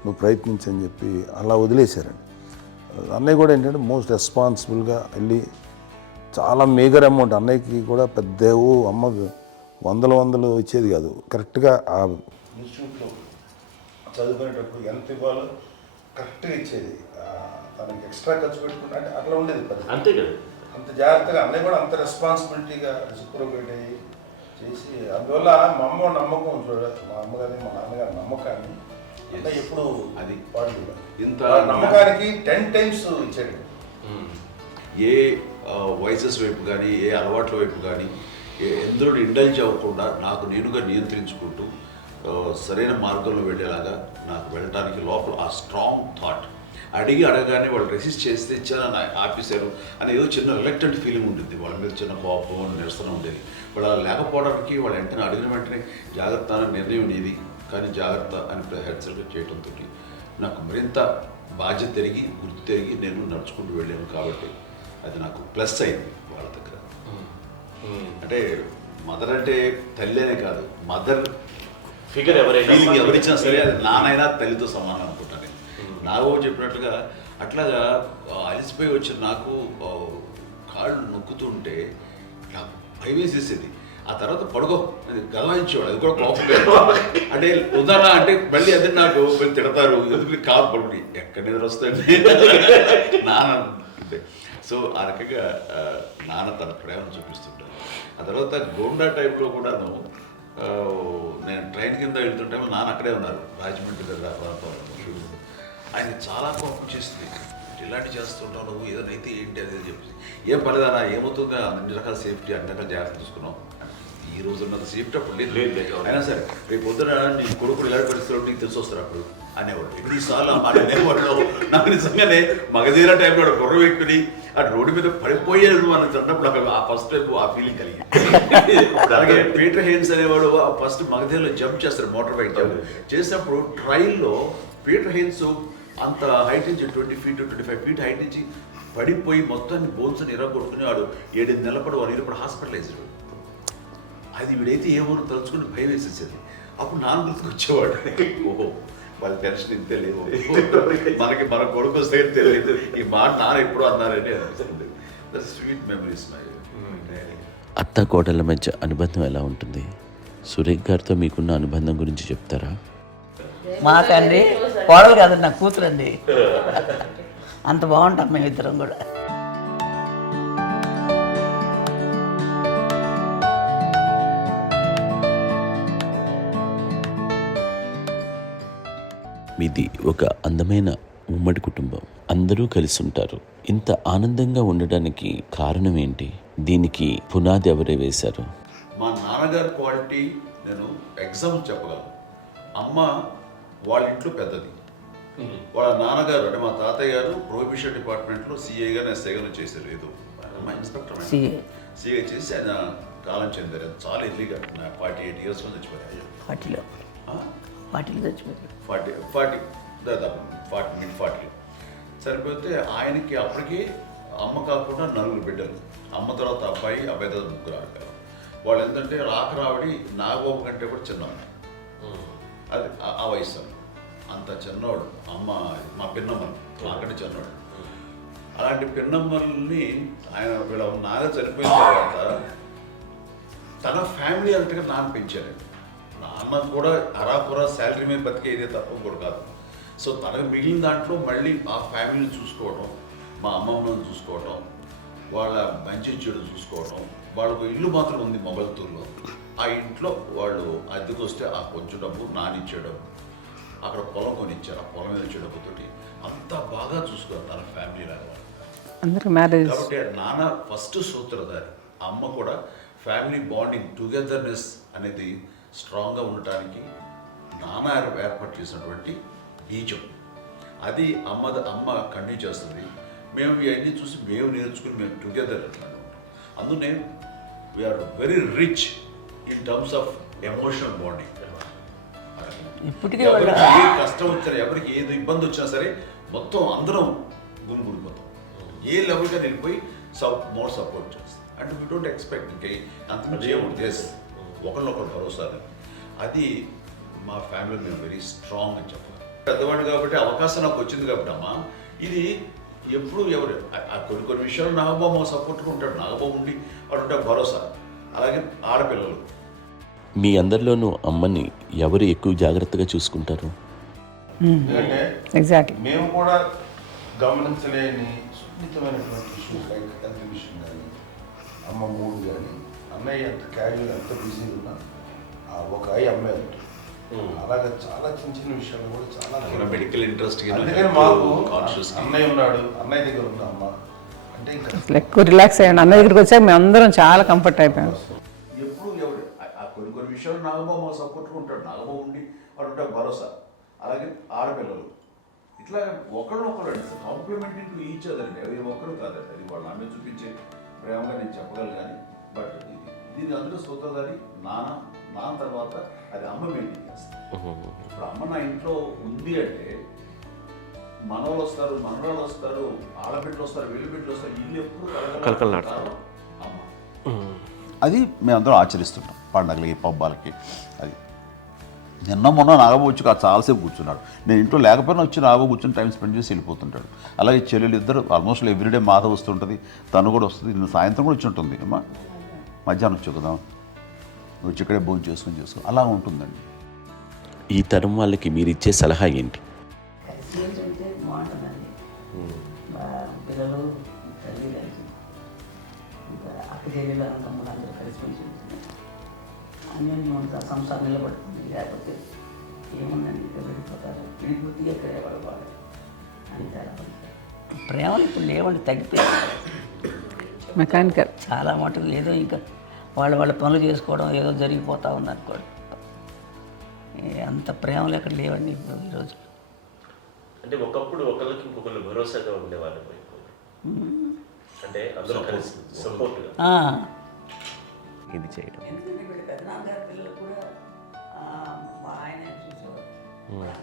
నువ్వు ప్రయత్నించని చెప్పి అలా వదిలేశారండి. అన్నయ్య కూడా ఏంటంటే మోస్ట్ రెస్పాన్సిబుల్గా వెళ్ళి చాలా మేజర్ అమౌంట్ అన్నయ్యకి కూడా పెద్ద అమ్మకు వందలు ఇచ్చేది కాదు. కరెక్ట్గా ఆ ఇన్స్టిట్యూట్లో చదువుకునేటప్పుడు ఎంత ఇవ్వాలో కరెక్ట్గా ఇచ్చేది. తనకి ఎక్స్ట్రా ఖర్చు పెట్టుకుంటే అంటే అట్లా ఉండేది పరిస్థితి. అంతే కదా. అంత జాగ్రత్తగా అన్నయ్య కూడా అంత రెస్పాన్సిబిలిటీగా రెసిప్రోకేట్ అయ్యి చేసి అందువల్ల మా అమ్మ నమ్మకం చూడాలి, మా అమ్మగారి మా నాన్నగారి నమ్మకాన్ని అన్నయ్య ఎప్పుడు అది వాడు కూడా ఇంత నమ్మకానికి 10 times ఇచ్చాడు. ఏ వయసెస్ వైపు కానీ ఏ అలవాట్ల వైపు కానీ ఎందులో ఇండల్జ్ అవ్వకుండా నాకు నేనుగా నియంత్రించుకుంటూ సరైన మార్గంలో వెళ్ళేలాగా నాకు వెళ్ళడానికి లోపల ఆ స్ట్రాంగ్ థాట్ అడగగానే వాళ్ళు రెసిస్ట్ చేస్తే ఇచ్చానని ఆపేశారు అని ఏదో చిన్న రిలక్టెంట్ ఫీలింగ్ ఉంటుంది. వాళ్ళ మీద చిన్న కోపం నిరసన ఉండేది. వాళ్ళు అలా లేకపోవడానికి వాళ్ళు వెంటనే అడిగిన వెంటనే జాగ్రత్త అనే నిర్ణయం ఉండేది. కానీ జాగ్రత్త అని హెచ్చరిక చేయడంతో నాకు మరింత బాధ్యత తిరిగి గుర్తు తిరిగి నేను నడుచుకుంటూ వెళ్ళాను. కాబట్టి అది నాకు ప్లస్ అయింది వాళ్ళ దగ్గర. అంటే మదర్ అంటే తల్లినే కాదు, మదర్ ఫిగర్ ఎవరిచ్చినా సరే అది నానైనా తల్లితో సమానం అనుకుంటాను. నాకు చెప్పినట్లుగా అట్లాగా అలిసిపోయి వచ్చిన నాకు కాళ్ళు నొక్కుతుంటే నాకు భయం వేసేసేది. ఆ తర్వాత పడుకో అది గదవాయించేవాడు, అది కూడా కోపం. అంటే ఉదాహరణ అంటే మళ్ళీ అదే నాకు తిడతారు, ఎందుకు కాదు పడుకుని ఎక్కడ నిద్ర వస్తాయండి నాన్న అంటే. సో ఆ రకంగా నాన్న తన ప్రేమ చూపిస్తుంటాను. ఆ తర్వాత గోండా టైప్లో కూడాను నేను ట్రైన్ కింద వెళ్తుంటే నాన్న అక్కడే ఉన్నారు, రాజమండ్రి దగ్గర ప్రాంతంలో. ఆయన చాలా కోపం చేస్తుంది, ఇలాంటి చేస్తుంటావు నువ్వు, ఏదైనా అయితే ఏంటి అనేది చెప్పి. ఏం పర్లేదన్నా ఏమవుతుందో అన్ని రకాల సేఫ్టీ అన్ని రకాల జాగ్రత్త తీసుకున్నాం. ఈ రోజు ఉన్నంత సేఫ్టీ అప్పుడు లేదు. అయినా సరే రేపు పొద్దున నీ కొడుకులు ఇలాంటి పరిస్థితుల్లో నీకు తెలిసి వస్తారు అప్పుడు అనేవాడు. ఎన్నిసార్లు అనేవాళ్ళు నాకు నిజంగానే మగధీర టైంలో గుర్ర వ్యక్తుని ఆ రోడ్డు మీద పడిపోయేది అని అన్నప్పుడు నాకు ఆ ఫస్ట్ టైం ఆ ఫీలింగ్ కలిగింది. అలాగే పీటర్ హెయిన్స్ అనేవాడు ఫస్ట్ మగధీరలో జంప్ చేస్తారు, మోటార్ బైక్ జంప్ చేసినప్పుడు ట్రైల్లో పీటర్ హెయిన్స్ అంత హైట్ నుంచి 20 feet 25 feet హైట్ నుంచి పడిపోయి మొత్తాన్ని బోన్స్ ఇరగొట్టుకుని వాడు 7 నెలల వాడు ఇరప్పుడు హాస్పిటలైజ్డ్. అది వీడైతే ఏమో తలుచుకుని భయం వేసేసేది. అప్పుడు నాన్న గుర్తుకొచ్చేవాడు, ఓహో వాళ్ళ టెన్షన్ ఇంతే లేదు, మనకి మన కొడుకు వస్తే తెలియదు ఈ మాట నాన్న ఎప్పుడు అన్నారని అనిపిస్తుంది. Sweet memories my. అత్త కోడళ్ళ మధ్య అనుబంధం ఎలా ఉంటుంది? సురేఖ్ గారితో మీకున్న అనుబంధం గురించి చెప్తారా? మాకండి కోడలు కాదండి, నా కూతురండి. అంత బాగుంటాం మేమిద్దరం కూడా. మీది ఒక అందమైన ఉమ్మడి కుటుంబం, అందరూ కలిసి ఉంటారు. ఇంత ఆనందంగా ఉండడానికి కారణం ఏంటి? దీనికి పునాది ఎవరే వేశారు? మా నాన్నగారి క్వాలిటీ నేను ఎగ్జాంపుల్ చెప్పగలను. అమ్మ వాళ్ళ ఇంట్లో పెద్దది, వాళ్ళ నాన్నగారు అంటే మా తాతయ్య గారు ప్రొహిబిషన్ డిపార్ట్మెంట్లో సిఐగా ఎస్ఐగా చేశారు. ఏదో మా ఇన్స్పెక్టర్ సిఐ చేసి ఆయన కాలం చెందారు. చాలా ఎర్లీగా 48 years చచ్చిపోయారు. 40 చచ్చిపోయారు. 40 దాదాపు 40 సరిపోతే ఆయనకి అప్పటికి అమ్మ కాకుండా 4 బిడ్డలు. అమ్మ తర్వాత అబ్బాయి తర్వాత 3 ఆడపిల్లలు. వాళ్ళు ఏంటంటే రాకరావడి నాగోప కంటే కూడా చిన్నవాడు. అది ఆ వయసు అంత చిన్నవాడు. అమ్మ మా పిన్నమ్మలు నాకంటే చిన్నవాడు. అలాంటి పిన్నమ్మల్ని ఆయన వీళ్ళ నాగ చనిపోయిన తర్వాత తన ఫ్యామిలీ అంతగా నాన్న పెంచారు. నాన్న కూడా అరాకురా శాలరీ మీద బతికేదే తప్ప కూడా కాదు. సో తనకు మిగిలిన దాంట్లో మళ్ళీ ఆ ఫ్యామిలీని చూసుకోవడం, మా అమ్మమ్మను చూసుకోవడం, వాళ్ళ మంచి చెడు చూసుకోవడం. వాళ్ళకు ఇల్లు మాత్రం ఉంది మొగల్తూరులో. ఆ ఇంట్లో వాళ్ళు అద్దెకు వస్తే ఆ కొంచెం డబ్బు నానిచ్చే అక్కడ పొలం కొనిచ్చారు. ఆ పొలం మీద వచ్చే డబ్బుతోటి అంతా బాగా చూసుకోవాలి తన ఫ్యామిలీ లాగా. అందరికి మ్యారేజ్ కాబట్టి నాన్న ఫస్ట్ సూత్రధారి, అమ్మ కూడా ఫ్యామిలీ బాండింగ్ టుగెదర్నెస్ అనేది స్ట్రాంగ్గా ఉండటానికి నాన్న ఏర్పాటు చేసినటువంటి బీజం. అది అమ్మ కంటిన్యూ చేస్తుంది. మేము ఇవన్నీ చూసి మేము నేర్చుకుని మేము టుగెదర్ అట్లా ఉంటాం. అందునే we are very rich in terms of emotional bonding. ఇప్పటికే ఎవరికి ఏ కష్టం వచ్చినా, ఎవరికి ఏది ఇబ్బంది వచ్చినా సరే మొత్తం అందరం గుమిగూడిపోతాం. ఏ లెవెల్గా వెళ్ళిపోయి మోర్ సపోర్ట్ చేస్తాం. అంటే వీ డోంట్ ఎక్స్పెక్ట్ ఇంకా అంతకుమించి ఏముంటుంది. ఒకరినొకరు భరోసా. అది మా ఫ్యామిలీ మేము వెరీ స్ట్రాంగ్ అని చెప్పాలి. పెద్దవాడు కాబట్టి అవకాశం నాకు వచ్చింది కాబట్టి అమ్మ, ఇది ఎప్పుడు ఎవరు కొన్ని విషయాలు నాగబాబు సపోర్ట్గా ఉంటాడు. నాగబాబు ఉండి వాడు ఉంటాడు భరోసా. అలాగే ఆడపిల్లలు మీ అందరిలోనూ అమ్మని ఎవరు ఎక్కువ జాగ్రత్తగా చూసుకుంటారు? ఎందుకంటే ఎగ్జాక్ట్లీ మేము కూడా గమనించలేని సున్నితమైనటువంటి ఇష్యూస్ లైక్ హెల్త్ విషయం కానీ, అమ్మ మూడు కానీ, అన్నయ్య ఎంత క్యాజువల్ ఎంత బిజీ ఉన్నా ఒక అమ్మాయి ఉంటుంది. అలాగే చాలా చిన్న చిన్న విషయాలు కూడా చాలా మెడికల్ ఇంట్రెస్ట్. అందుకని మాకు అన్నయ్య ఉన్నాడు, అన్నయ్య దగ్గర ఉన్న అమ్మ అంటే ఇంకా ఎక్కువ రిలాక్స్ అయ్యాను. అన్న దగ్గరికి వచ్చాక మేము అందరం చాలా కంఫర్ట్ అయిపోయాం. ఎప్పుడు ఎవరు కొన్ని విషయాలు నాగబాబు సపోర్ట్గా ఉంటాడు. నాగబాబు ఉండి వాడు ఉంటాడు భరోసా. అలాగే ఆడపిల్లలు ఇట్లా ఒకళ్ళొకరు కాంప్లిమెంటింగ్ టు ఈచ్ అదర్ అండి. అవి ఒక్కరు కాదండి, అది వాళ్ళ నాన్న చూపించే ప్రేమగా నేను చెప్పగలను. కానీ బట్ దీని అందులో సూత్రధారి నాన్న తర్వాత అది అమ్మ మెయింటైన్ చేస్తుంది. ఇప్పుడు అమ్మ నా ఇంట్లో ఉంది అంటే మనవాళ్ళు వస్తారు, మనవాళ్ళు వస్తారు, ఆడబిడ్డలు వస్తారు, వెల్లుబిడ్డలు వస్తారు, ఇల్లు ఎప్పుడు కలకలాడతారు అమ్మ. అది మేమందరం ఆచరిస్తుంటాం పండగలకి, పబ్బాలకి. అది నిన్న మొన్న నాగబాబు వచ్చి చాలాసేపు కూర్చున్నాడు. నేను ఇంట్లో లేకపోయినా వచ్చి నాగబాబు కూర్చొని టైం స్పెండ్ చేసి వెళ్ళిపోతుంటాడు. అలాగే చెల్లెలు ఇద్దరు ఆల్మోస్ట్ ఎవ్రీడే మాత వస్తుంటుంది, తను కూడా వస్తుంది. నిన్న సాయంత్రం కూడా వచ్చి ఉంటుంది. అమ్మా మధ్యాహ్నం వచ్చి కదా వచ్చి ఇక్కడే భోజనం చేసుకో అలా ఉంటుందండి. ఈ తరం వాళ్ళకి మీరు ఇచ్చే సలహా ఏంటి? కలిసి ఉంటే బాగుంటుందండి. పిల్లలు తల్లి కలిసి ఇంకా అక్క చెల్లెలు తమ్ముడు అందరూ కలిసిమెలిసి ఉంటుంది. అన్యోన్యం ఉంటుంది, సంసారం నిలబడుతుంది. లేకపోతే ఏముందండి ఇక్కడ వెళ్ళిపోతారు, విడిపోతే ఎక్కడే పడవాలి అంతే. ప్రేమలు ఇప్పుడు లేవండి, తగ్గిపోయాయి. మెకానికల్ చాలా మటుకు ఏదో ఇంకా వాళ్ళ పనులు చేసుకోవడం ఏదో జరిగిపోతూ ఉంది అనుకోండి. అంత ప్రేమలు ఎక్కడ లేవండి ఇప్పుడు ఈ రోజు. అంటే ఒకప్పుడు ఒకరికి ఇంకొకరు భరోసాగా ఉండేవాళ్ళు, అంటే అందరూ కలిసి సపోర్ట్గా ఇది చేయడం. ఎందుకంటే వీళ్ళ పెద్దనాన్నగారి పిల్లలు కూడా మా ఆయన చూసేవారు.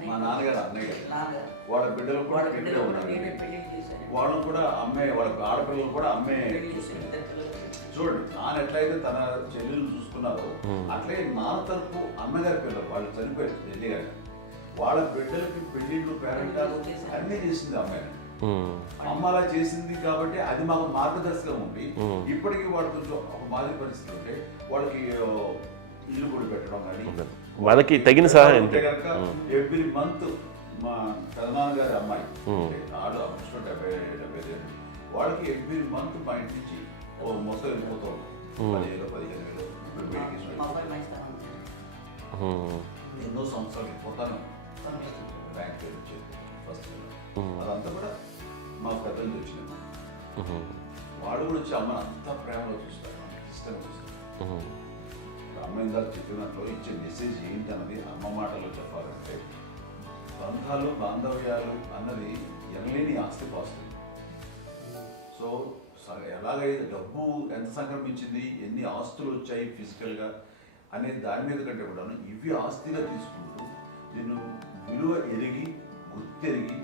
మా నాన్నగారు అన్నయ్య గారు నాన్నగారు వాళ్ళ బిడ్డలు కూడా వాళ్ళ ఇక్కడే బిడ్డలు కూడా ఉన్నారు. నేనే పెళ్లి చేశాను. వాళ్ళని కూడా అమ్మే, వాళ్ళ ఆడపిల్లలు కూడా అమ్మే. పెళ్లి చేశాను ఇద్దరు పిల్లలు. చూడండి, నాన్న ఎట్లయితే తన చెల్లెలు చూసుకున్నారో అట్లే నాన్న తరపు అమ్మగారి పిల్లలు వాళ్ళు చనిపోయారు చెల్లి గారు. వాళ్ళ బిడ్డలకి పెళ్లిళ్ళు, పేరెంటాలు అన్నీ చేసింది అమ్మాయి. అమ్మ అలా చేసింది కాబట్టి అది మాకు మార్గదర్శకం ఉంది. ఇప్పటికీ వాళ్ళు కొంచెం ఒక మాదిరి పరిస్థితి ఉంటే వాళ్ళకి ఇల్లు కూడా పెట్టడం కానీ వాళ్ళకి తగిన సహాయం అంటే కనుక ఎవ్రీ మంత్ మా పెదనాన్నగారి అమ్మాయి ఆడు అప్పుడు 70 వాళ్ళకి ఎవ్రీ మంత్ మా ఇంటి నుంచి ఓ మొత్తం వెళ్ళిపోతాం 10,000-15,000 మా అబ్బాయి మంచితనం ఎన్నో సంవత్సరాలు వెళ్ళిపోతాను. బ్యాంక్ పేరు వచ్చేది ఫస్ట్. అదంతా కూడా మా పెద్దలు వచ్చింది. వాళ్ళు కూడా వచ్చి అమ్మని అంతా ప్రేమలో చూస్తారు, ఇష్టంగా చూస్తారు. అమ్మ ఇందాక చెప్పినట్లు ఇచ్చే మెసేజ్ ఏంటి అన్నది అమ్మ మాటలో చెప్పాలంటే, బంధాలు బాంధవ్యాలు అన్నది ఎనలేని ఆస్తిపాస్తులు. సో ఎలాగైతే డబ్బు ఎంత సంక్రమించింది, ఎన్ని ఆస్తులు వచ్చాయి ఫిజికల్గా అనే దాని మీద కంటే కూడా ఇవి ఆస్తిగా తీసుకుంటూ దీన్ని విలువ ఎరిగి, గుర్తెరిగి,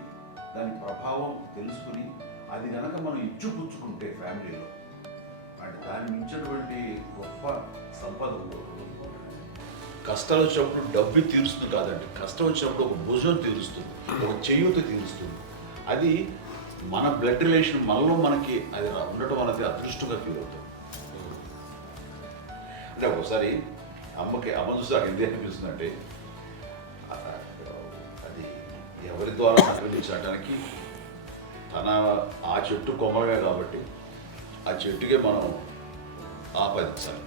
దాని ప్రభావం తెలుసుకుని అది కనుక మనం ఇచ్చిపుచ్చుకుంటే ఫ్యామిలీలో అంటే దాన్ని మించినటువంటి గొప్ప సంపద ఉండదు. కష్టాలు వచ్చినప్పుడు డబ్బు తీరుస్తుంది కాదండి, కష్టం వచ్చినప్పుడు ఒక భుజం తీరుస్తుంది, ఒక చేయూత తీరుస్తుంది. అది మన బ్లడ్ రిలేషన్ మనలో మనకి అది ఉండటం అనేది అదృష్టంగా ఫీల్ అవుతాం. అంటే ఒకసారి అమ్మ చూసి నాకు ఎందుకు అనిపిస్తుంది అంటే, అది ఎవరి ద్వారా సంక్రమించడానికి తన ఆ చెట్టు కొమ్మలమే కాబట్టి ఆ చెట్టుకే మనం ఆపాదించాలి.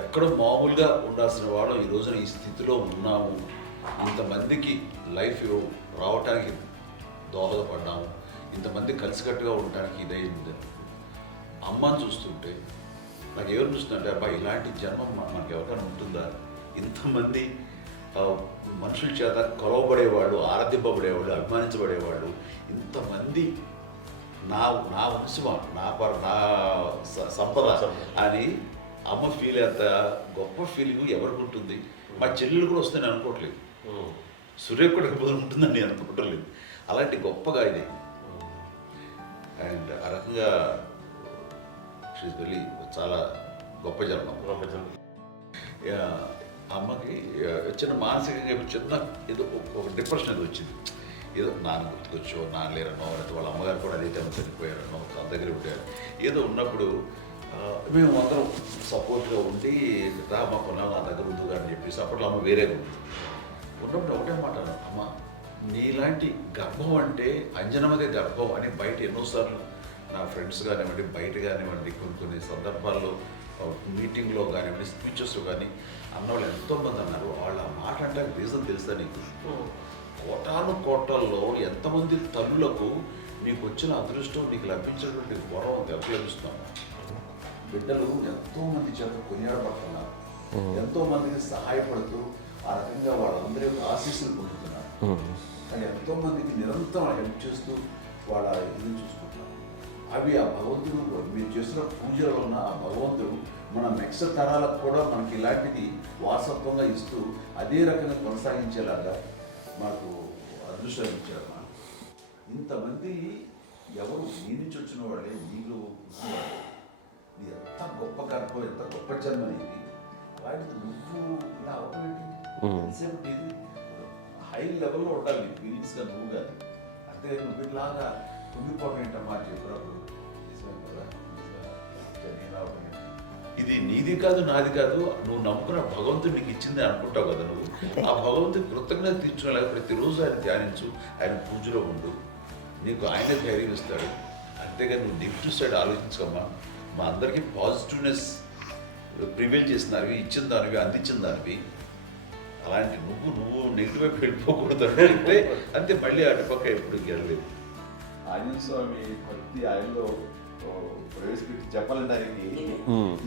ఎక్కడో మామూలుగా ఉండాల్సిన వాడు ఈ రోజున ఈ స్థితిలో ఉన్నాము, ఇంతమందికి లైఫ్ రావటానికి దోహదపడ్డాము, ఇంతమంది కలిసికట్టుగా ఉండడానికి ఇదైంది. అమ్మని చూస్తుంటే నాకు ఎవరు చూస్తుందంటే అబ్బా ఇలాంటి జన్మం మనకు ఎవరికైనా ఉంటుందా? ఇంతమంది మనుషుల చేత కొలవబడేవాళ్ళు, ఆరాధింపబడేవాళ్ళు, అభిమానించబడేవాళ్ళు, ఇంతమంది నా నా వంశమా, నా సంపద అని అమ్మ ఫీల్ అంత గొప్ప ఫీలింగ్ ఎవరికి ఉంటుంది? మా చెల్లెలు కూడా వస్తే నేను అనుకోవట్లేదు, సూర్య కూడా ఉంటుందని నేను అనుకోవట్లేదు. అలాంటి గొప్పగా ఇది. అండ్ ఆ రకంగా షీఈ్ వెరీ చాలా గొప్ప జన్మ. అమ్మకి చిన్న మానసికంగా చిన్న ఏదో ఒక డిప్రెషన్ ఏదో వచ్చింది. ఏదో నాన్న గుర్తుకొచ్చో, నాన్న లేరనో, లేకపోతే వాళ్ళ అమ్మగారు కూడా అదే టైం చనిపోయారనో, తన దగ్గర ఉంటారు. ఏదో ఉన్నప్పుడు మేము అందరం సపోర్ట్గా ఉండి మా కొన్నా నా దగ్గర ఉందిగా అని చెప్పేసి అప్పట్లో అమ్మ వేరేగా ఉంది. ఉన్నప్పుడు ఒకటే మాట అన్నాను, అమ్మ నీలాంటి గర్భం అంటే అంజనమదే గర్భం అని బయట ఎన్నోసార్లు నా ఫ్రెండ్స్ కానివ్వండి, బయట కానివ్వండి, కొన్ని సందర్భాల్లో మీటింగ్లో కానివ్వండి, స్పీచెస్లో కానీ అన్నవాళ్ళు ఎంతోమంది అన్నారు. వాళ్ళ మాట అంటే రీజన్ తెలుసా నీకు? కోటాను కోటల్లో ఎంతమంది తల్లులకు నీకు వచ్చిన అదృష్టం, నీకు లభించినటువంటి గౌరవం లభిస్తున్నాము. బిడ్డలు ఎంతోమంది చేత కొనియాడబడుతున్నారు, ఎంతోమందికి సహాయపడుతూ ఆ రకంగా వాళ్ళందరి యొక్క ఆశీస్సులు పొందుతున్నారు. కానీ ఎంతోమందికి నిరంతరం హెల్ప్ చేస్తూ వాళ్ళ ఇది చూసుకుంటున్నారు. అవి ఆ భగవంతుడు మీరు చేస్తున్న పూజలో ఉన్న ఆ భగవంతుడు మన నెక్స్ట్ తరాలకు కూడా మనకి ఇలాంటిది వారసత్వంగా ఇస్తూ అదే రకంగా కొనసాగించేలాగా మనకు అదృష్టాన్ని ఇచ్చారు. ఇంతమంది ఎవరు నీ నుంచి వచ్చిన వాళ్ళే, నీళ్ళు నీ ఎంత గొప్ప గర్భం, ఎంత గొప్ప జన్మ నీది. వాటికి నువ్వు ఇలా అవటమేంటి? ఇది హై లెవెల్లో ఉండాలి నీ ఫీలింగ్స్గా నువ్వు కానీ. అంతే నువ్వు ఇలాగా కుంగిపోవడం ఏంటమ్మా చెప్పినప్పుడు నిజమే కదా, ఇది నీది కాదు, నాది కాదు, నువ్వు నమ్ముకున్న భగవంతుడు నీకు ఇచ్చింది అనుకుంటావు కదా. నువ్వు ఆ భగవంతుడి కృతజ్ఞత తీర్చుకోలేక ప్రతిరోజు ఆయన ధ్యానించు, ఆయన పూజలో ఉండు, నీకు ఆయనే ధైర్యం ఇస్తాడు. అంతేగాని నువ్వు నెగిటివ్ సైడ్ ఆలోచించమ్మా. మా అందరికీ పాజిటివ్నెస్ ప్రివైల్ చేసిన దానివి, ఇచ్చిన దానివి, అందించిన దానివి. అలాంటి నువ్వు నెగిటివ్ వైపు వెళ్ళిపోకూడదు అంటే అంతే. మళ్ళీ అటుపక్క ఎప్పుడు గెలలేదు. ఆంజనేయ స్వామి భక్తి ఆయనలో ప్రవేశపెట్టి చెప్పాలడానికి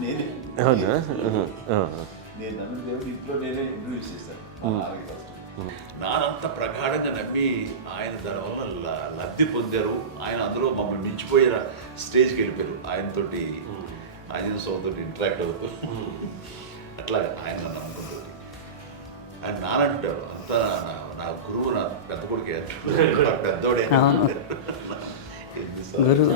నేనే నేను నన్ను దేవుడు ఇంట్లో నేనే ఇంట్రడ్యూస్ చేశాను. నానంత ప్రగాఢంగా నమ్మి ఆయన దానివల్ల లబ్ధి పొందారు. ఆయన అందులో మమ్మల్ని మించిపోయిన స్టేజ్కి వెళ్ళిపోయారు. ఆయనతోటి ఆంజనేయ స్వామితో ఇంటరాక్ట్ అవుతూ అట్లా ఆయన నమ్ముకుంటుంది. ఆయన నానంటారు అంతా నా గురువు, నా పెద్ద కొడుకే, పెద్దోడే. గురువు